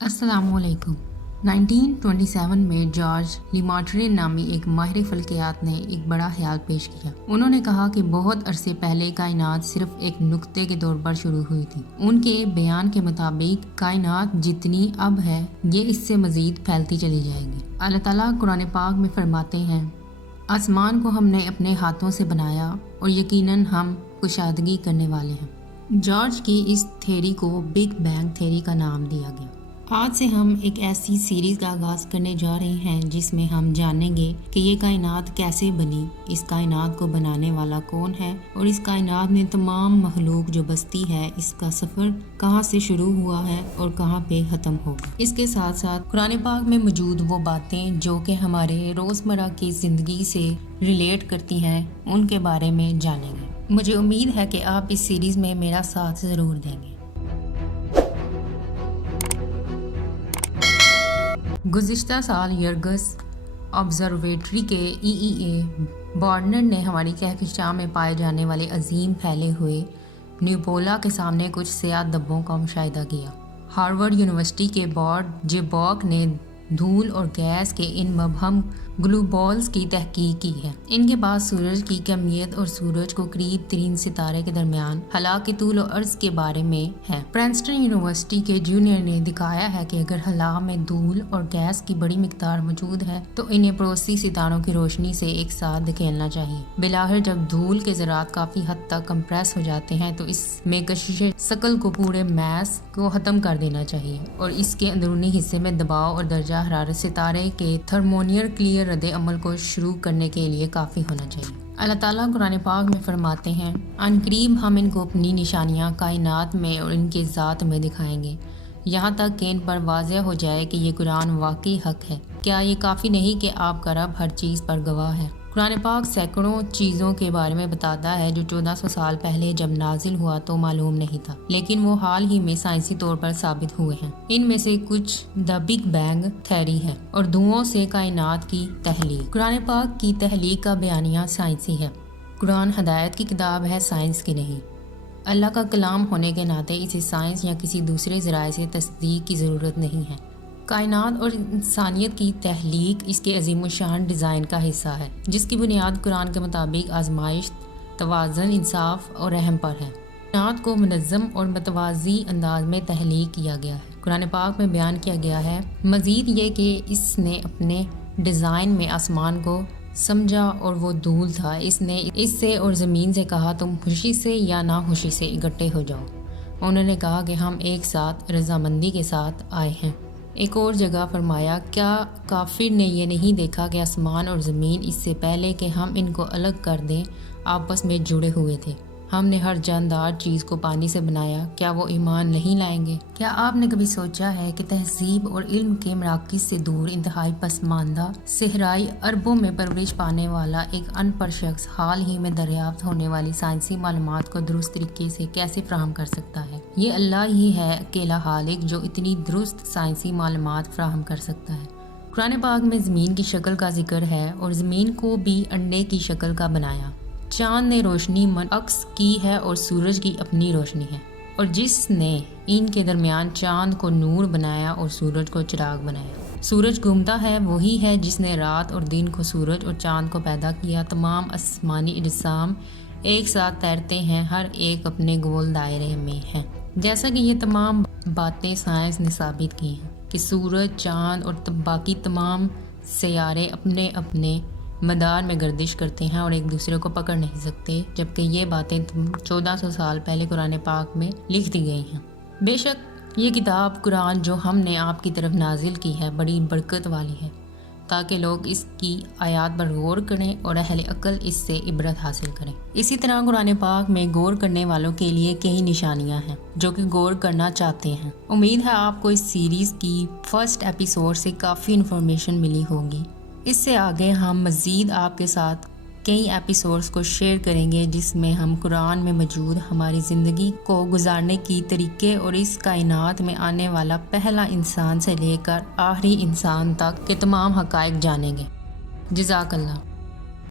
السلام علیکم۔ 1927 میں جارج لیمارٹرے نامی ایک ماہر فلکیات نے ایک بڑا خیال پیش کیا۔ انہوں نے کہا کہ بہت عرصے پہلے کائنات صرف ایک نقطے کے طور پر شروع ہوئی تھی۔ ان کے بیان کے مطابق کائنات جتنی اب ہے یہ اس سے مزید پھیلتی چلی جائے گی۔ اللہ تعالیٰ قرآن پاک میں فرماتے ہیں، آسمان کو ہم نے اپنے ہاتھوں سے بنایا اور یقیناً ہم کشادگی کرنے والے ہیں۔ جارج کی اس تھیوری کو بگ بینگ تھیوری کا نام دیا گیا۔ آج سے ہم ایک ایسی سیریز کا آغاز کرنے جا رہے ہیں جس میں ہم جانیں گے کہ یہ کائنات کیسے بنی، اس کائنات کو بنانے والا کون ہے اور اس کائنات میں تمام مخلوق جو بستی ہے اس کا سفر کہاں سے شروع ہوا ہے اور کہاں پہ ختم ہوگا۔ اس کے ساتھ ساتھ قرآن پاک میں موجود وہ باتیں جو کہ ہمارے روزمرہ کی زندگی سے ریلیٹ کرتی ہیں ان کے بارے میں جانیں گے۔ مجھے امید ہے کہ آپ اس سیریز میں میرا ساتھ ضرور دیں گے۔ گزشتہ سال یرگس آبزرویٹری کے اے بارنر نے ہماری کہکشاں میں پائے جانے والے عظیم پھیلے ہوئے نیبولا کے سامنے کچھ سیاہ دھبوں کا مشاہدہ کیا۔ ہارورڈ یونیورسٹی کے بارڈ جے باک نے دھول اور گیس کے ان مبہم گلوبولز کی تحقیق کی ہے۔ ان کے پاس سورج کی کمیت اور سورج کو قریب ترین ستارے کے درمیان خلا کے طول و عرض کے بارے میں ہے۔ پرنسٹن یونیورسٹی کے جونیئر نے دکھایا ہے کہ اگر خلا میں دھول اور گیس کی بڑی مقدار موجود ہے تو انہیں پڑوسی ستاروں کی روشنی سے ایک ساتھ دھکیلنا چاہیے۔ بالآخر جب دھول کے ذرات کافی حد تک کمپریس ہو جاتے ہیں تو اس میں کشش ثقل کو پورے میس کو ختم کر دینا چاہیے اور اس کے اندرونی حصے میں دباؤ اور درجہ حرارت ستارے کے تھرمونیئر کلیئر رد عمل کو شروع کرنے کے لیے کافی ہونا چاہیے۔ اللہ تعالیٰ قرآن پاک میں فرماتے ہیں، عنقریب ہم ان کو اپنی نشانیاں کائنات میں اور ان کے ذات میں دکھائیں گے، یہاں تک کہ ان پر واضح ہو جائے کہ یہ قرآن واقعی حق ہے۔ کیا یہ کافی نہیں کہ آپ کا رب ہر چیز پر گواہ ہے؟ قرآن پاک سینکڑوں چیزوں کے بارے میں بتاتا ہے جو 1400 سال پہلے جب نازل ہوا تو معلوم نہیں تھا، لیکن وہ حال ہی میں سائنسی طور پر ثابت ہوئے ہیں۔ ان میں سے کچھ دا بگ بینگ تھیوری ہے اور دھوؤں سے کائنات کی تخلیق۔ قرآن پاک کی تخلیق کا بیانیہ سائنسی ہے۔ قرآن ہدایت کی کتاب ہے، سائنس کی نہیں۔ اللہ کا کلام ہونے کے ناطے اسے سائنس یا کسی دوسرے ذرائع سے تصدیق کی ضرورت نہیں ہے۔ کائنات اور انسانیت کی تخلیق اس کے عظیم الشان ڈیزائن کا حصہ ہے، جس کی بنیاد قرآن کے مطابق آزمائش، توازن، انصاف اور رحم پر ہے۔ کائنات کو منظم اور متوازی انداز میں تخلیق کیا گیا ہے۔ قرآن پاک میں بیان کیا گیا ہے مزید یہ کہ اس نے اپنے ڈیزائن میں آسمان کو سمجھا اور وہ دھول تھا، اس نے اس سے اور زمین سے کہا تم خوشی سے یا ناخوشی سے اکٹھے ہو جاؤ۔ انہوں نے کہا کہ ہم ایک ساتھ رضامندی کے ساتھ آئے ہیں۔ ایک اور جگہ فرمایا، کیا کافر نے یہ نہیں دیکھا کہ آسمان اور زمین اس سے پہلے کہ ہم ان کو الگ کر دیں آپس میں جڑے ہوئے تھے؟ ہم نے ہر جاندار چیز کو پانی سے بنایا، کیا وہ ایمان نہیں لائیں گے؟ کیا آپ نے کبھی سوچا ہے کہ تہذیب اور علم کے مراکز سے دور انتہائی پسماندہ صحرائی عربوں میں پرورش پانے والا ایک ان پڑھ شخص حال ہی میں دریافت ہونے والی سائنسی معلومات کو درست طریقے سے کیسے فراہم کر سکتا ہے؟ یہ اللہ ہی ہے اکیلا خالق جو اتنی درست سائنسی معلومات فراہم کر سکتا ہے۔ قرآن پاک میں زمین کی شکل کا ذکر ہے اور زمین کو بھی انڈے کی شکل کا بنایا۔ چاند نے روشنی منعکس کی ہے اور سورج کی اپنی روشنی ہے، اور جس نے ان کے درمیان چاند کو نور بنایا اور سورج کو چراغ بنایا۔ سورج گھومتا ہے، وہی ہے جس نے رات اور دن کو، سورج اور چاند کو پیدا کیا۔ تمام آسمانی اجسام ایک ساتھ تیرتے ہیں، ہر ایک اپنے گول دائرے میں ہے۔ جیسا کہ یہ تمام باتیں سائنس نے ثابت کی ہیں کہ سورج، چاند اور باقی تمام سیارے اپنے اپنے مدار میں گردش کرتے ہیں اور ایک دوسرے کو پکڑ نہیں سکتے، جبکہ یہ باتیں 1400 سال پہلے قرآن پاک میں لکھ دی گئی ہیں۔ بے شک یہ کتاب قرآن جو ہم نے آپ کی طرف نازل کی ہے بڑی برکت والی ہے، تاکہ لوگ اس کی آیات پر غور کریں اور اہل عقل اس سے عبرت حاصل کریں۔ اسی طرح قرآن پاک میں غور کرنے والوں کے لیے کئی نشانیاں ہیں جو کہ غور کرنا چاہتے ہیں۔ امید ہے آپ کو اس سیریز کی فرسٹ ایپیسوڈ سے کافی انفارمیشن ملی ہوگی۔ اس سے آگے ہم مزید آپ کے ساتھ کئی ایپیسوڈز کو شیئر کریں گے جس میں ہم قرآن میں موجود ہماری زندگی کو گزارنے کی طریقے اور اس کائنات میں آنے والا پہلا انسان سے لے کر آخری انسان تک کے تمام حقائق جانیں گے۔ جزاک اللہ۔